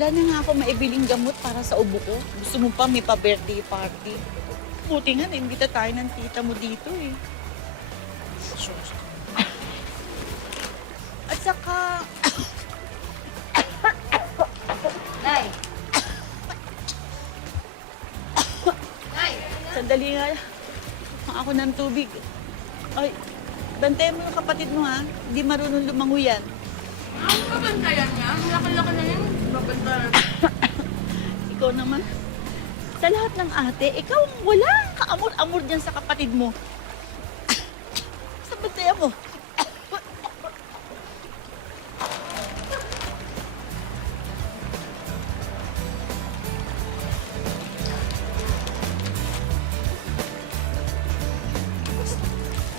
Wala na nga ako maibiling gamot para sa ubo ko. Gusto mo pa may pa-birthday party. Buti nga, naimbita tayo ng tita mo dito eh. At saka... Nay! Nay! Sandali nga. Ako ng tubig. Ay, bantayan mo yung kapatid mo ha. Hindi marunong lumangoy yan. Ang babantayan niya? Laki-laki na yan. Babantayan. Ikaw naman. Sa lahat ng ate, ikaw ang walang kaamor-amor dyan sa kapatid mo. Sa bantayan mo.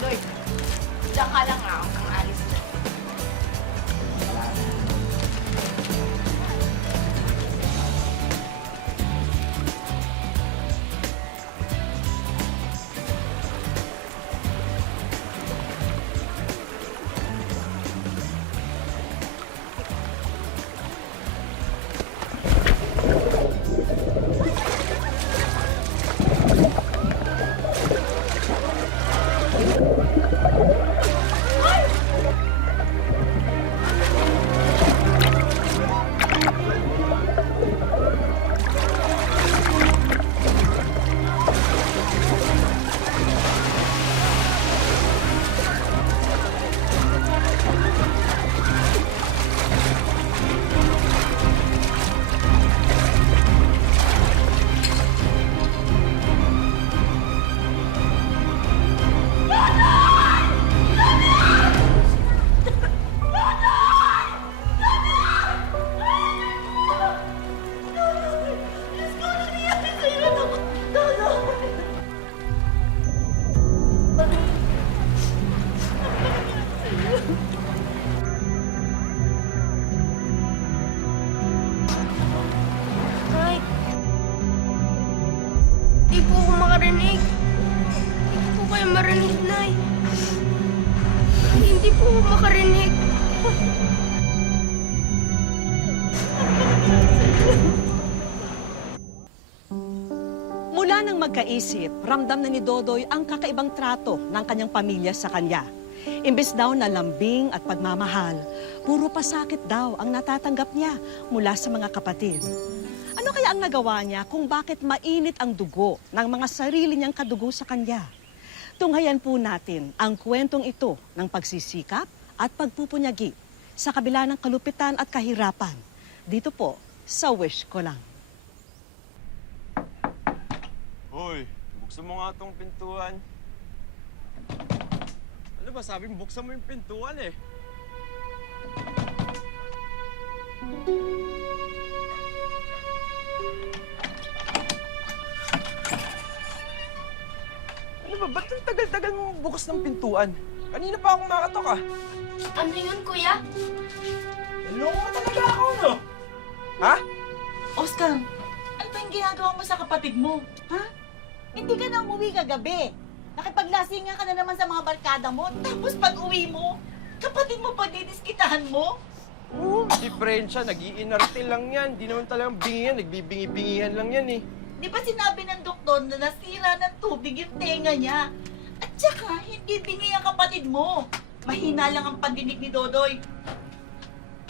Loy, diyan ka lang ang alis na. Nay! Hindi po ako makarinig. Hindi po kayo marinig, Nay. Hindi po ako makarinig. Mula nang magkaisip, ramdam na ni Dodoy ang kakaibang trato ng kanyang pamilya sa kanya. Imbes daw na lambing at pagmamahal, puro pasakit daw ang natatanggap niya mula sa mga kapatid. Ano kaya ang nagawa niya kung bakit mainit ang dugo ng mga sarili niyang kadugo sa kanya? Tunghayan po natin ang kwentong ito ng pagsisikap at pagpupunyagi sa kabila ng kalupitan at kahirapan. Dito po sa Wish Ko Lang. Hoy, buksan mo nga tong pintuan. Ano ba, sabi mo, buksan mo yung pintuan eh. Ano ba, ba't ang tagal-tagal mo bukas ng pintuan? Kanina pa akong makatok ah. Ano yun, kuya? Loko mo talaga ako, no? Ha? Oscar, ano ba yung ginagawa mo sa kapatid mo? Ha? Hindi ka na umuwi kagabi. Nakipaglasingan ka na naman sa mga barkada mo. Tapos pag uwi mo, kapatid mo pa didiskitahan mo? Oo, diferensya. Nag-iinarte lang yan. Di naman talagang bingi yan. Nagbibingi-bingihan lang yan eh. Di ba sinabi ng doktor na nasira ng tubig yung tenga niya? At saka, hindi bingi ang kapatid mo. Mahina lang ang pandinig ni Dodoy.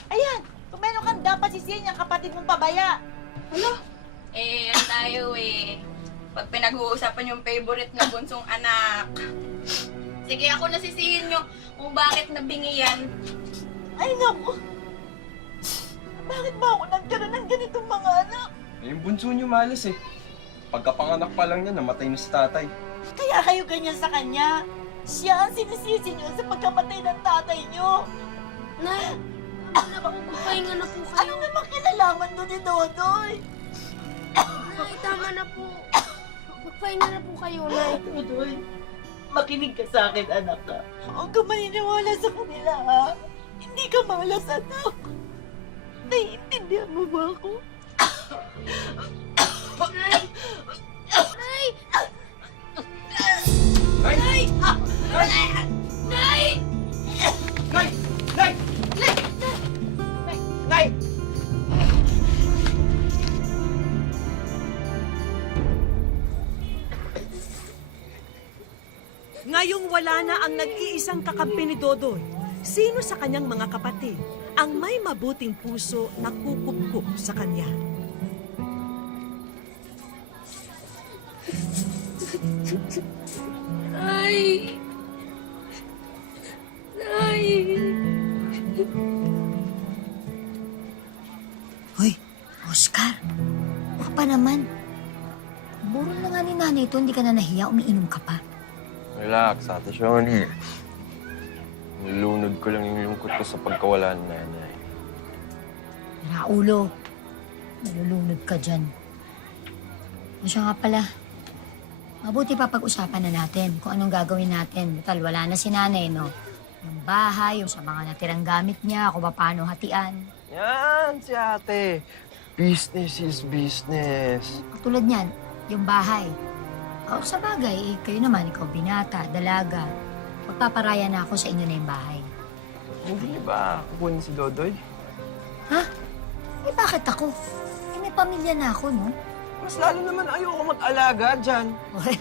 Ayan, kung meron kang dapat sisihin yung kapatid mong pabaya. Ano? Yan tayo eh. Pag pinag-uusapan yung favorite na bunsong anak. Sige, ako nasisihin nyo kung bakit nabingi yan. Ay, naku. Bakit ba ako nagkaroon ng ganitong mga anak? Eh, yung bunso niyo malas eh. Pagkapanganak pa lang niya, namatay na si tatay. Kaya kayo ganyan sa kanya. Siya ang sinisisi niyo sa pagkamatay ng tatay niyo. Nay! Ano na po? Magpahinga na po kayo. Ano naman kinalaman doon ni Dodoy? Nay, tama na po. Magpahinga na po kayo, Nay. Dodoy, makinig ka sa akin, anak ka. Huwag ka maniniwala sa kanila, ha? Hindi ka malas, anak. Naiintindihan mo ba ako? Nay! Nay! Nay! Nay! Nay! Nay! Nay! Nay! Nay! Ngayong wala na ang nag-iisang kakampi ni Dodoy, sino sa kanyang mga kapatid ang may mabuting puso na kukupkup sa kanya? Nay! Nay! Hoy, Oscar. Baka pa naman. Buro na nga ni nanay ito, hindi ka na nahiya, umiinom ka pa. Relax, Ate Shoni. Nilunod ko lang yung lungkot ko sa pagkawala ng nanay. Raulo, nalulunod ka dyan. O siya nga pala, mabuti pa pag-usapan na natin kung anong gagawin natin. Tal, wala na si nanay, no? Yung bahay, yung sa mga natirang gamit niya, kung paano hatian. Yan, si ate. Business is business. Tulad niyan, yung bahay. O sa bagay, kayo naman, ikaw binata, dalaga. Magpaparaya na ako sa inyo na yung bahay. Hindi ba kukunin si Dodoy? Ha? Eh bakit ako? Eh may pamilya na ako, no? Mas lalo naman ayoko mag-alaga dyan. Uy,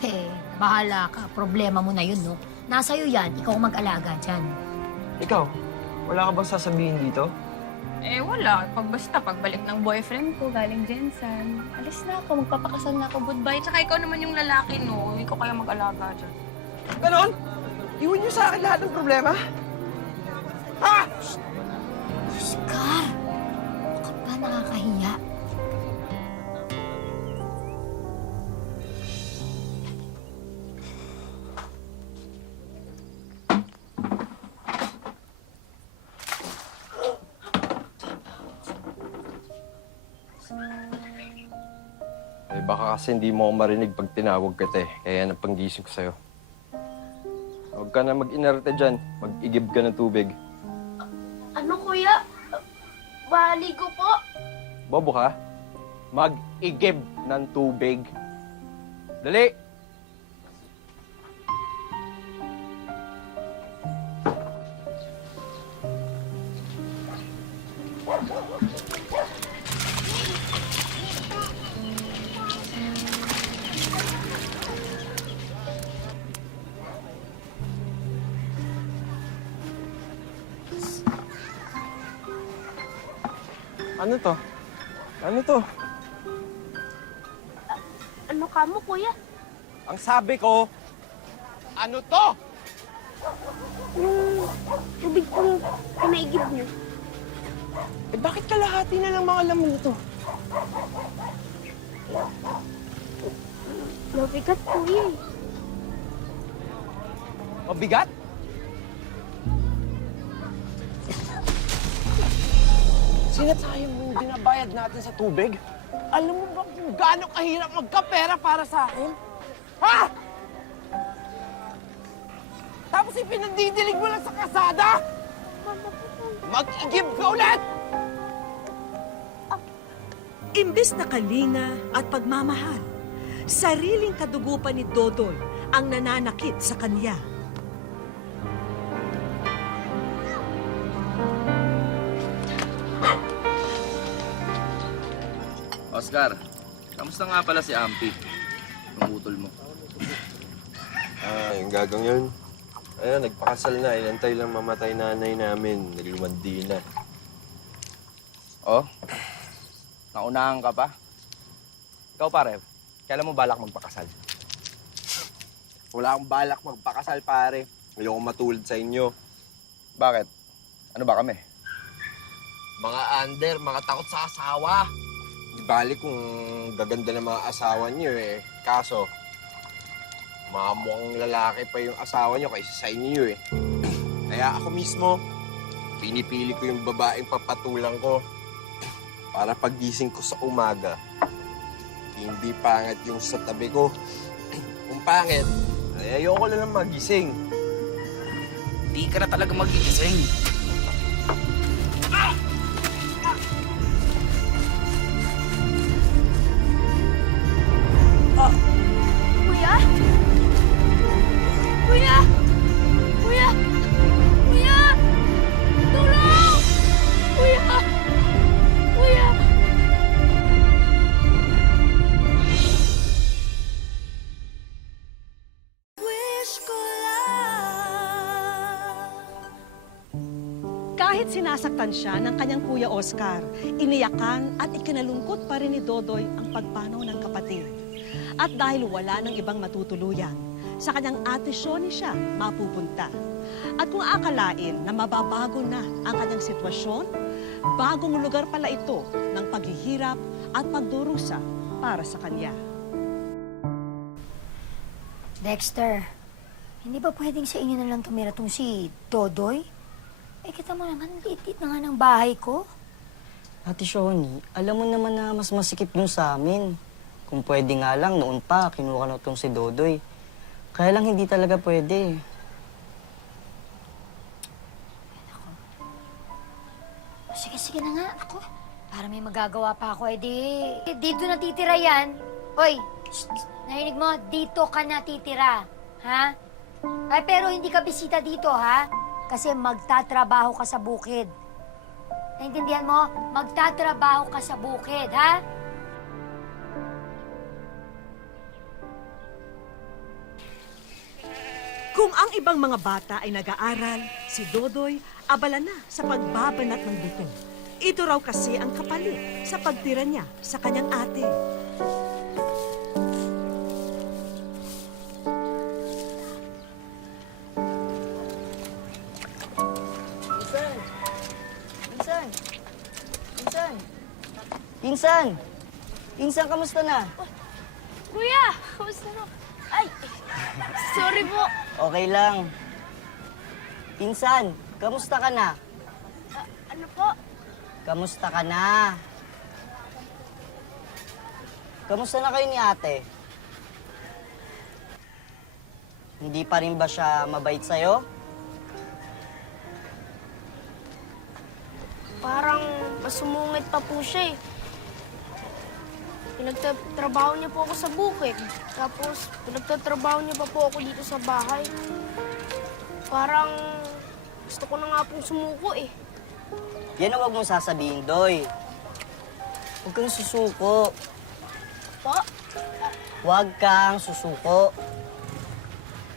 bahala ka. Problema mo na yun, no? Nasa'yo yan, ikaw ang mag-alaga dyan. Ikaw, wala ka bang sasabihin dito? Eh, wala. Pagbalik ng boyfriend ko, galing Jensen. Alis na ako, magpapakasal na ako, goodbye. Tsaka ikaw naman yung lalaki, no? Hindi ko kaya mag-alaga dyan. Ganon? Iwan niyo sa akin lahat ng problema? Ha? Oscar! Baka pa nakakahiya. Eh, baka kasi hindi mo ako marinig pag tinawag kita eh. Kaya yan ang panggising ko sa'yo. Huwag ka na mag-inerte dyan. Mag-igib ka ng tubig. Ano, kuya? Maligo po? Bobo ka? Mag-igib ng tubig. Dali! Ano to? Ano to? Ano ka mo, kuya? Ang sabi ko, ano to? Yung tubig kong pinaigib niyo. Eh bakit kalahati na lang mga laman nito? Mabigat, kuya. Mabigat? Sinasayang mo yung binabayad natin sa tubig? Alam mo ba kung gaano kahirap magkapera para sa akin? Ha? Tapos ipinadidilig mo lang sa kasada? Mag-igib ka ulit! Imbes na kalinga at pagmamahal, sariling kadugo pa ni Dodoy ang nananakit sa kanya. Oscar, kamusta nga pala si Ampi? Yung utol mo. Yung gagang yun. Ayun, nagpakasal na. Inantay lang mamatay nanay namin. Nagluwandi na. Oh? Naunahan ka pa? Ikaw pare, kailan mo balak magpakasal? Wala akong balak magpakasal, pare. Ayoko matulad sa inyo. Bakit? Ano ba kami? Mga under, mga takot sa asawa. Di bali kung gaganda ng mga asawa niyo eh. Kaso, mga mukhang lalaki pa yung asawa niyo kaysa sa inyo eh. Kaya ako mismo, pinipili ko yung babaeng papatulang ko para pagising ko sa umaga, hindi pangit yung sa tabi ko. Kung pangit, ay ayoko na lang magising. Di ka na talaga magigising. Kuya? Kuya! Kuya! Kuya! Tulong! Kuya! Kuya! Wish ko lang Kahit sinasaktan siya ng kanyang kuya Oscar, iniyakan at ikinalungkot pa rin ni Dodoy ang pagpanaw ng kapatid. At dahil wala ng ibang matutuluyan, sa kanyang ate Shoni siya mapupunta. At kung akalain na mababago na ang kanyang sitwasyon, bagong lugar pala ito ng paghihirap at pagdurusa para sa kanya. Dexter, hindi ba pwedeng sa inyo na lang tumira tong si Dodoy? Eh, kita mo naman, liit-liit na nga ng bahay ko. Ate Shoni, alam mo naman na mas masikip yung sa amin. Kung pwede nga lang, noon pa, kinuha na itong si Dodoy. Kaya lang hindi talaga pwede. Sige na nga, ako. Para may magagawa pa ako, dito natitira yan. Hoy, narinig mo, dito ka natitira. Ha? Ay, pero hindi ka bisita dito, ha? Kasi magtatrabaho ka sa bukid. Naintindihan mo? Magtatrabaho ka sa bukid, ha? Kung ang ibang mga bata ay nag-aaral, si Dodoy abala na sa pagbabanat ng buto. Ito raw kasi ang kapalit sa pagtira niya sa kanyang ate. Insan, kamusta na? Kuya, kamusta na? Ay, sorry po. Okay lang. Insan, kamusta ka na? Ano po? Kamusta ka na? Kamusta na kayo ni ate? Hindi pa rin ba siya mabait sa'yo? Parang mas sumungit pa po siya eh. Pinagtatrabaho niya po ako sa bukid. Tapos, pinagtatrabaho niya pa po ako dito sa bahay. Parang gusto ko na nga pong sumuko eh. Yan ang huwag mong sasabihin, Doy. Huwag kang susuko. Po? Huwag kang susuko.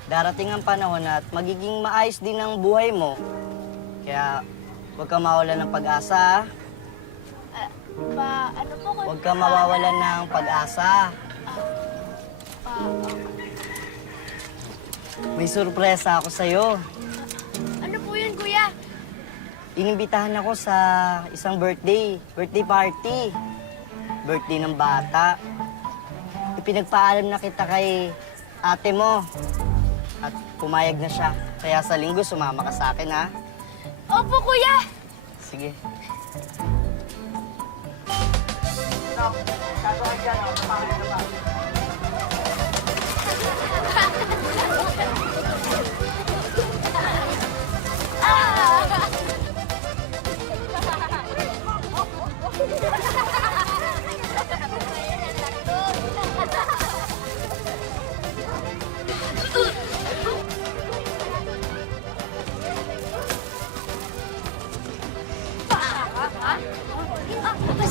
Darating ang panahon at magiging maayos din ang buhay mo. Kaya huwag kang mawalan ng pag-asa. Ano po? Huwag kang mawawalan ng pag-asa. May sorpresa ako sa'yo. Ano po yun, kuya? Inimbitahan ako sa isang birthday party. Birthday ng bata. Ipinagpaalam na kita kay ate mo. At pumayag na siya. Kaya sa linggo, sumama ka sa akin, ha? Opo, kuya! Sige.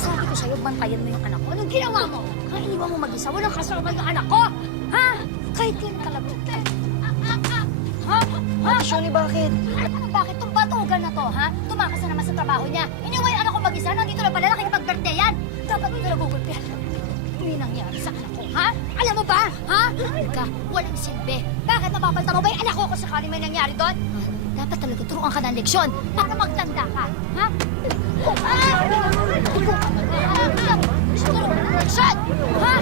Sabi ko sa'yo, bantayan mo yung anak ko. Anong ginawa mo? Kainiwan mo mag-isa. Walang kasama yung anak ko. Ha? Kahit yan talaga. Ha? Ate Shoni, bakit? Ano, bakit? Itong batugan na to, ha? Tumakas na naman sa trabaho niya. Iniwan yung anak ko mag-isa. Nandito na pala. Nakikipag-birthday yan. Dapat mo nila gugulpihan. May nangyari sa anak ko, ha? Alam mo ba? Ha? Ka, walang silbi. Bakit napapalta mo ba yung anak ko kung sakali may nangyari doon? Dapat talaga turuan ka ng leksyon para magtanda ka, ha? Leksyon! Ha?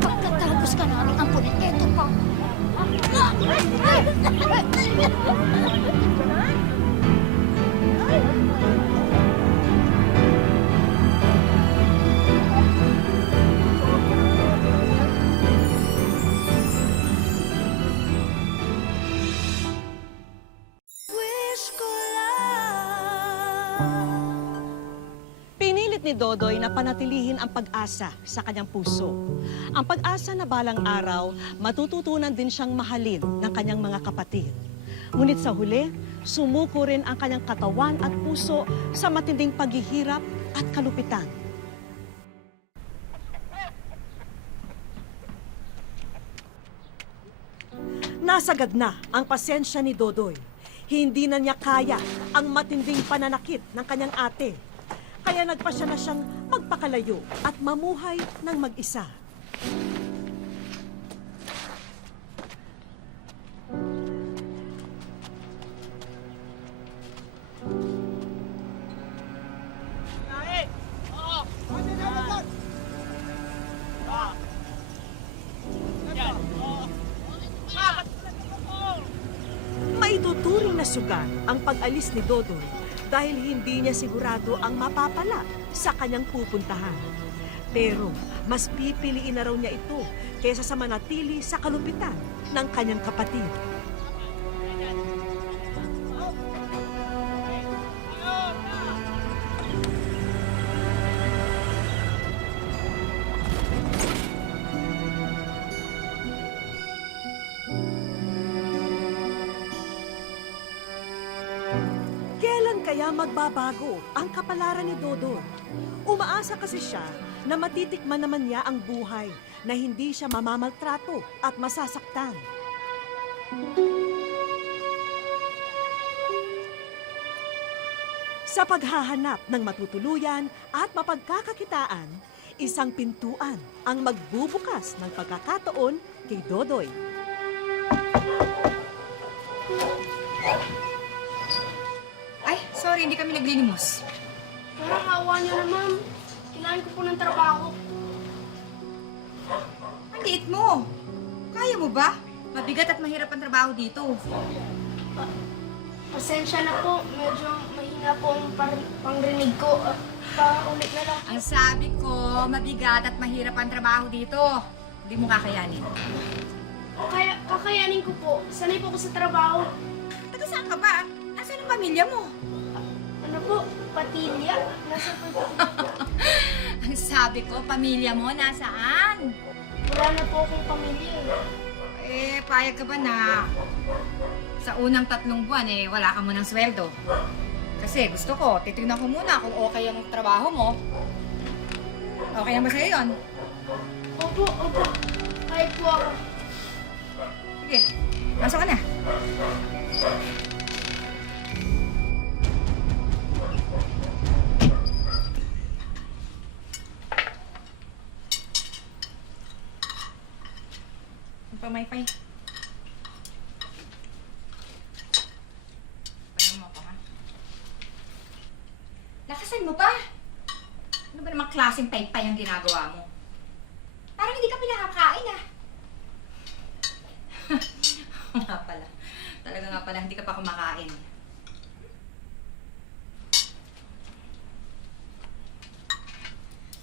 Pagkatapos ka namin ang punit eto pa. Pinilit ni Dodoy na panatilihin ang pag-asa sa kanyang puso. Ang pag-asa na balang araw, matututunan din siyang mahalin ng kanyang mga kapatid. Ngunit sa huli, sumuko rin ang kanyang katawan at puso sa matinding paghihirap at kalupitan. Nasagad na ang pasensya ni Dodoy. Hindi na niya kaya ang matinding pananakit ng kanyang ate. Kaya nagpasya na siyang magpakalayo at mamuhay ng mag-isa. Maituturing na sugal ang pag-alis ni Dodoy dahil hindi niya sigurado ang mapapala sa kanyang pupuntahan. Pero mas pipiliin na raw niya ito kaysa sa manatili sa kalupitan ng kanyang kapatid. Kailan kaya magbabago ang kapalaran ni Dodoy? Umaasa kasi siya na matitikman naman niya ang buhay na hindi siya mamamaltrato at masasaktan. Sa paghahanap ng matutuluyan at mapagkakakitaan, isang pintuan ang magbubukas ng pagkakataon kay Dodoy. Ay, sorry, hindi kami naglinimos. Parang awa niyo na, ma'am. Kailangan ko po ng trabaho. Ang liit mo. Kaya mo ba? Mabigat at mahirap ang trabaho dito. Pasensya na po. Medyo mahina po ang pangrinig ko. Paulit na lang. Ang sabi ko, mabigat at mahirap ang trabaho dito. Hindi mo kakayanin. Kakayanin ko po. Sanay po ko sa trabaho. Taga saan ka ba? Nasaan ang pamilya mo? Ano po? Patilya? Nasa po yung Ang sabi ko, pamilya mo nasaan? Wala na po akong pamilya eh. Eh, payag ka ba na sa unang 3 buwan wala ka mo ng sweldo? Kasi gusto ko, titignan ko muna kung okay ang trabaho mo. Okay na ba sa'yo yun? Opo. Kahit po ako. Sige, masok ka na. Pamaypay. Paano mo ako, ha? Lakasan mo pa! Ano ba namang klaseng paypay ang ginagawa mo? Parang hindi ka pinakakain, ah. Nga pala. Talaga nga pala, hindi ka pa kumakain.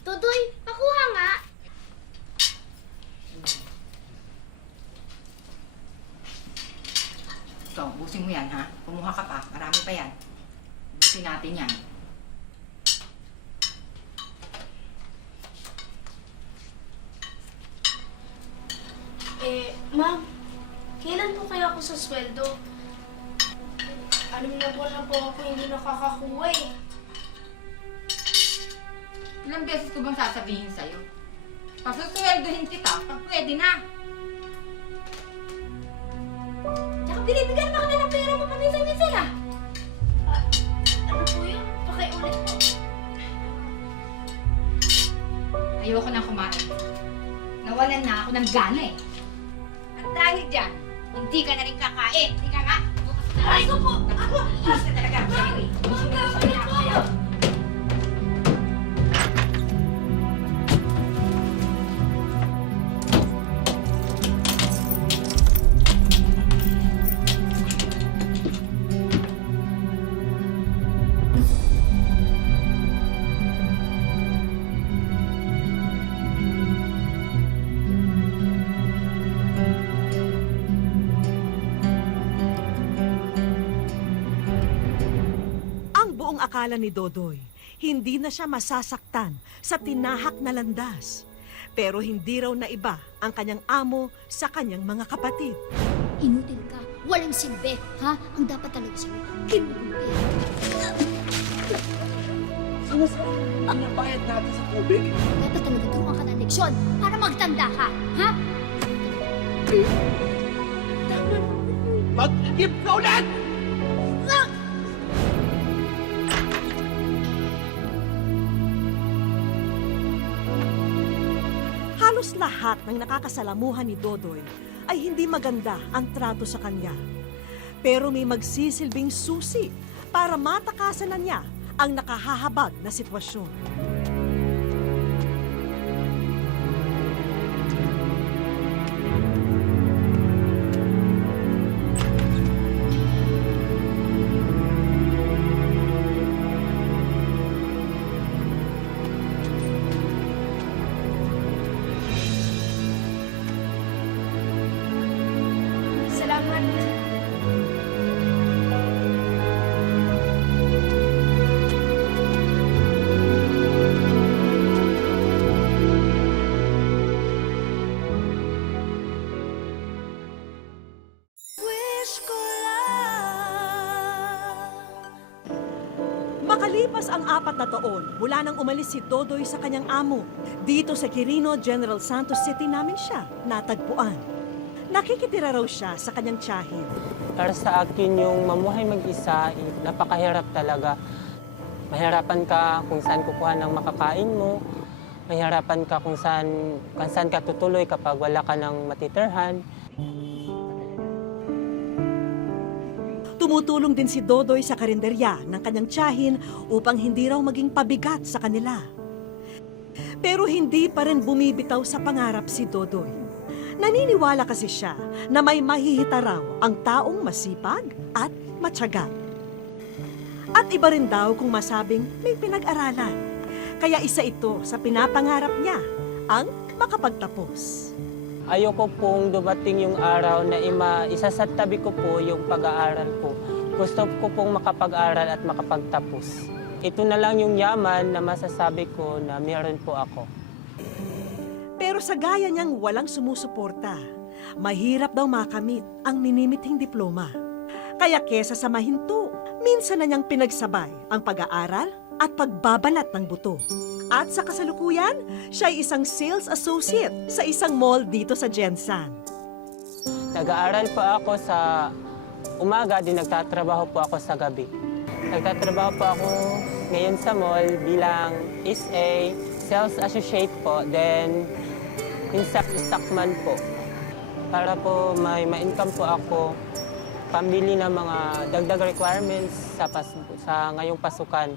Tutoy, pakuha nga. Ikaw, ubusin mo yan, ha? Kumuha ka pa. Marami pa yan. Ubusin natin yan. Ma'am, kailan po kaya ako sa sweldo? Alam na po ako hindi nakakakuha eh. Ilang beses ko bang sasabihin sa'yo? Pagsusweldohin kita, pag pwede na. Tsaka binibigyan pa kita ng pera mo paminsan-minsan, ah. Ano po yun? Pakiulit po. Ayoko nang kumain. Nawalan na ako ng gana, eh. At dahil dyan, hindi ka na rin kakain. Hindi ka nga. Ay ko po! Ako! Iis ka talaga. Anyway, sabi na ako sa'yo. Akala ni Dodoy, hindi na siya masasaktan sa tinahak na landas. Pero hindi raw na iba ang kanyang amo sa kanyang mga kapatid. Inutil ka. Walang silbi. Ha? Ang dapat talaga sa'yo, kinulpi. Ano bayad natin sa tubig? Dapat talaga turuan ka ng leksyon para magtanda ka. Ha? Mag-give ka ulit! Halos lahat ng nakakasalamuhan ni Dodoy ay hindi maganda ang trato sa kanya. Pero may magsisilbing susi para matakasan na niya ang nakahahabag na sitwasyon. Salamat. Makalipas ang 4 na taon mula nang umalis si Dodoy sa kanyang amo, dito sa Quirino, General Santos City namin siya natagpuan. Nakikitira raw siya sa kanyang tiyahin. Para sa akin, yung mamuhay mag-isa, napakahirap talaga. Mahirapan ka kung saan kukuha ng makakain mo. Mahirapan ka kung saan ka tutuloy kapag wala ka ng matitirhan. Tumutulong din si Dodoy sa karinderya ng kanyang tiyahin upang hindi raw maging pabigat sa kanila. Pero hindi pa rin bumibitaw sa pangarap si Dodoy. Naniniwala kasi siya na may mahihita raw ang taong masipag at matyaga. At iba rin daw kung masabing may pinag-aralan. Kaya isa ito sa pinapangarap niya, ang makapagtapos. Ayoko pong dumating yung araw na isasatabi ko po yung pag-aaral ko. Gusto ko pong makapag-aral at makapagtapos. Ito na lang yung yaman na masasabi ko na meron po ako. Pero sa gaya niyang walang sumusuporta, mahirap daw makamit ang minimithing diploma. Kaya kesa sa mahinto, minsan na niyang pinagsabay ang pag-aaral at pagbabanat ng buto. At sa kasalukuyan, siya ay isang sales associate sa isang mall dito sa Jensan. Nag-aaral po ako sa umaga, din nagtatrabaho po ako sa gabi. Nagtatrabaho po ako ngayon sa mall bilang SA, sales associate po, then minsan stockman po. Para po may ma-income po ako, pambili ng mga dagdag requirements sa ngayong pasukan.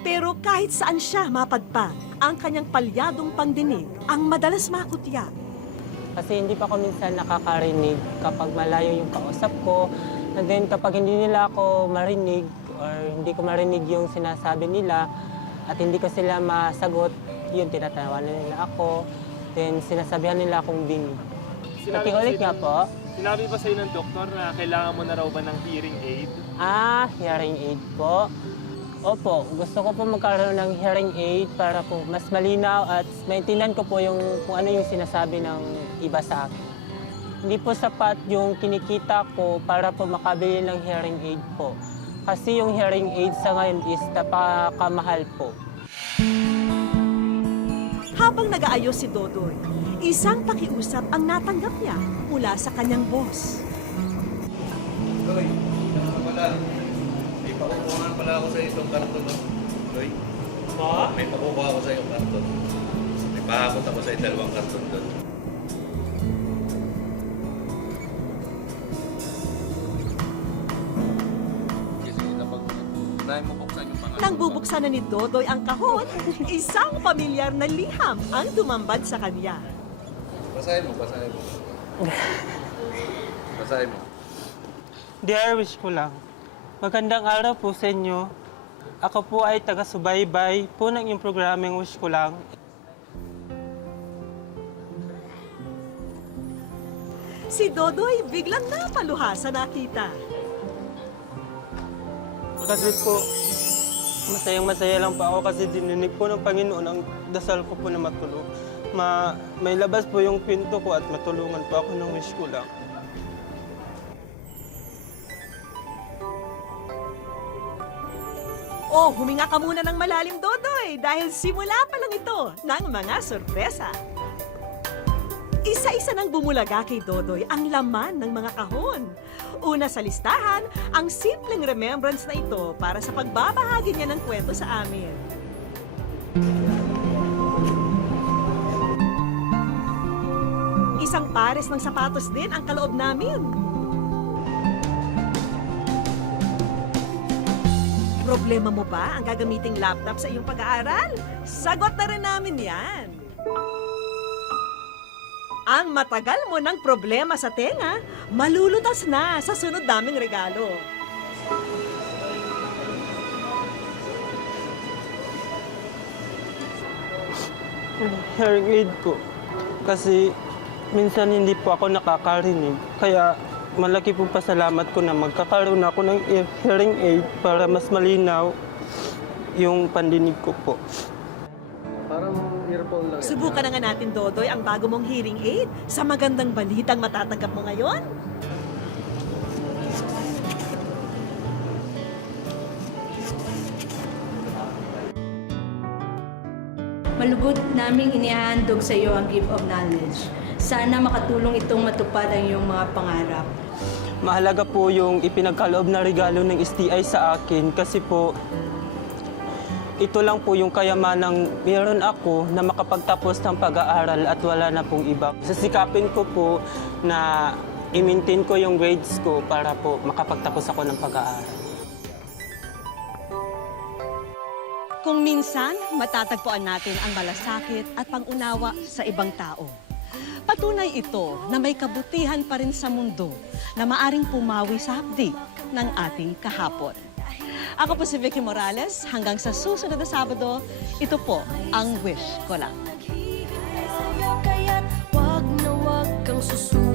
Pero kahit saan siya mapadpad, ang kanyang palyadong pangdinig ang madalas makutya. Kasi hindi pa ako minsan nakakarinig kapag malayo yung kausap ko. And then kapag hindi nila ako marinig or hindi ko marinig yung sinasabi nila at hindi ko sila masagot, yun tinatawanan nila ako. Then sinasabihan nila akong bingi. Ulit nga po. Sinabi ba sa'yo ng doktor na kailangan mo na raw ba ng hearing aid? Hearing aid po. Opo, gusto ko po magkaroon ng hearing aid para po mas malinaw at maintindihan ko po kung ano yung sinasabi ng iba sa akin. Hindi po sapat yung kinikita ko para po makabili ng hearing aid po. Kasi yung hearing aid sa ngayon is napakamahal po. Habang nag-aayos si Dodoy, isang pakiusap ang natanggap niya mula sa kanyang boss. Loy, wala. May pakukuha pala ako sa itong karton. Loy, may pakukuha ako sa itong karton. May pahakot ako sa dalawang karton doon. Nang bubuksan na ni Dodoy ang kahon, isang pamilyar na liham ang tumambad sa kanya. Basahin mo, basahin mo. Basahin mo. Dear, wish ko lang. Magandang araw po sa inyo. Ako po ay taga-subaybay po ng iyong programang Wish Ko Lang. Si Dodoy biglang napaluha sa nakita. Kasi po, masayang-masaya lang po ako kasi dininig po ng Panginoon ang dasal ko po na matulog. May labas po yung pinto ko at matulungan po ako ng wish ko lang. Oh, huminga ka muna ng malalim, Dodoy, dahil simula pa lang ito ng mga sorpresa. Isa-isa nang bumulaga kay Dodoy ang laman ng mga kahon. Una sa listahan, ang simpleng remembrance na ito para sa pagbabahagi niya ng kwento sa amin. isang pares ng sapatos din ang kaloob namin. Problema mo ba ang gagamiting laptop sa iyong pag-aaral? Sagot na rin namin yan. Ang matagal mo ng problema sa tenga, malulutas na sa sunod naming regalo. Hearing aid po. Kasi minsan hindi po ako nakakarinig. Kaya malaki po pasalamat ko na magkakaroon ako ng hearing aid para mas malinaw yung pandinig ko po. Parang earphone lang Subukan na nga natin, Dodoy, ang bago mong hearing aid sa magandang balitang matatanggap mo ngayon. Malugod naming inihahandog sa iyo ang gift of knowledge. Sana makatulong itong matupad ang iyong mga pangarap. Mahalaga po yung ipinagkaloob na regalo ng STI sa akin kasi po ito lang po yung kayamanang meron ako na makapagtapos ng pag-aaral at wala na pong iba. Sasikapin ko po na i-maintain ko yung grades ko para po makapagtapos ako ng pag-aaral. Kung minsan, matatagpuan natin ang malasakit at pangunawa sa ibang tao. Patunay ito na may kabutihan pa rin sa mundo na maaring pumawi sa hapdi ng ating kahapon. Ako po si Vicky Morales. Hanggang sa susunod na Sabado, ito po ang wish ko lang. Kaya't wag na wag kang susunod.